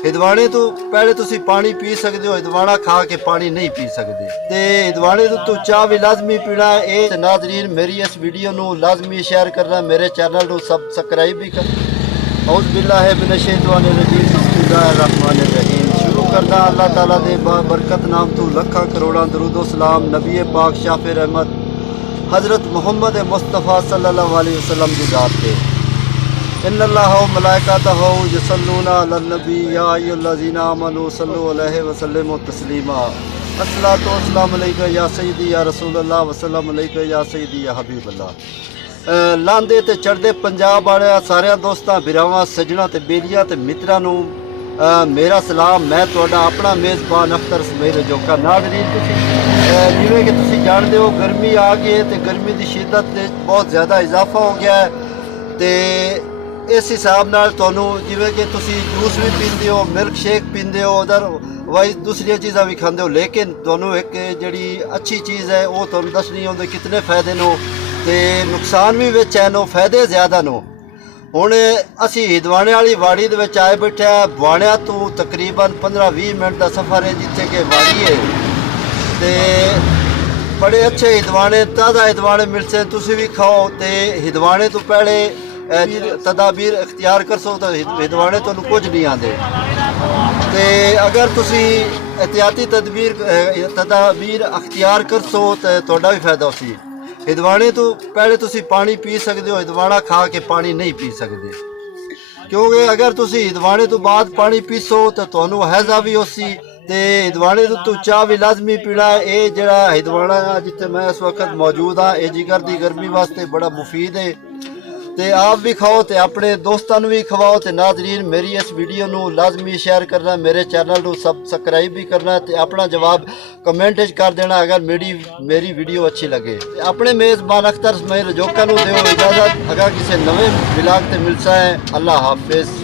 हिदवाणे तो पहले तुसी पानी पी सकते हो, हिदवाणा खा के पानी नहीं पी सकते। ते हिदवाणे तो चाह भी लाजमी पीना है। ए नाज़रीन मेरी इस वीडियो नू लाजमी शेयर करना, मेरे चैनल नू सब्सक्राइब भी कर। औज़ बिल्लाहि मिनश शैतानिर रजीम, बिस्मिल्लाहिर रहमानिर रहीम। शुरू करना अल्लाह ताला दे बरकत नाम तो लखा करोड़ा दरूदो सलाम नबी पाक शाफ़े रहमत हज़रत मोहम्मद मुस्तफ़ा सल्लल्लाहु अलैहि वसल्लम की ज़ात पे। इन्नल्लाह व मलाइकातहू युसल्लूना अलन नबी या अय्युहल्लज़ीना आमनू सल्लु अलैहि व सल्लिमू तस्लीमा। अस्सलातु वस्सलामु अलैका या सय्यदी या रसूलल्लाह व सल्लम अलैका या सय्यदी या हबीबल्लाह। लांदे ते चढ़दे पंजाब वाले सारे दोस्तां बिरावां सज्जणा ते बेलियां ते मित्रां नू मेरा सलाम। मैं तुहाडा अपना मेज़बान अख्तर सुमेर जोका। नाज़रीन जिवें कि तुसीं जाणदे हो गर्मी आ गई है ते गर्मी की शिद्दत बहुत ज़्यादा इजाफा हो गया है। तो इस हिसाब नाल तुहानू जिवें कि तुसी जूस भी पींदे हो, मिल्क शेक पींदे हो, उधर वाइज दूसरिया चीज़ां भी खांदे हो, लेकिन तुहानू एक जिहड़ी अच्छी चीज़ है वो तुहानू दसनी होंदे कितने फ़ायदे नो ते नुकसान भी विच है नो, फ़ायदे ज़्यादा नो। हुण असी हिदवाणे वाली वाड़ी दे विच आए बैठे आ। बुआणिया तो तकरीबन 15-20 मिनट का सफ़र है जिथे कि वाड़ी है। ते बड़े अच्छे हिदवाणे ताज़ा हिदवाणे मिलते, तुसी भी खाओ। तो हिदवाणे तो पहले तदाबीर इख्तियार कर सो तो हिदवाणे तो कुछ नहीं आते। तो अगर तुसी एहतियाती तदाबीर अख्तियार कर सो तो तुहाडा भी फायदा उसी। हिदवाणे तो पहले तुसी पानी पी सकते हो, हिदवाणा खा के पानी नहीं पी सकते, क्योंकि अगर तुसी हिदवाणे तो बाद पानी पीसो तो तुहानू हैजा भी होसी। ते हिदवाणे तो चाह भी लाजमी पीना है। ये जड़ा हिदवाणा जिथे मैं इस वक्त मौजूद हाँ, ये जिगर की गर्मी वास्ते बड़ा मुफीद है। तो आप भी खाओ तो अपने दोस्तों भी खवाओ। तो नाज़रीन मेरी इस वीडियो नू लाजमी शेयर करना, मेरे चैनल को सब्सक्राइब भी करना, तो अपना जवाब कमेंट कर देना अगर मेरी वीडियो अच्छी लगे। अपने मेज़बान अख्तर सुमेर जोका नू दो इजाज़त, अगर किसी नवे विलाग ते मिलसा है। अल्लाह हाफिज़।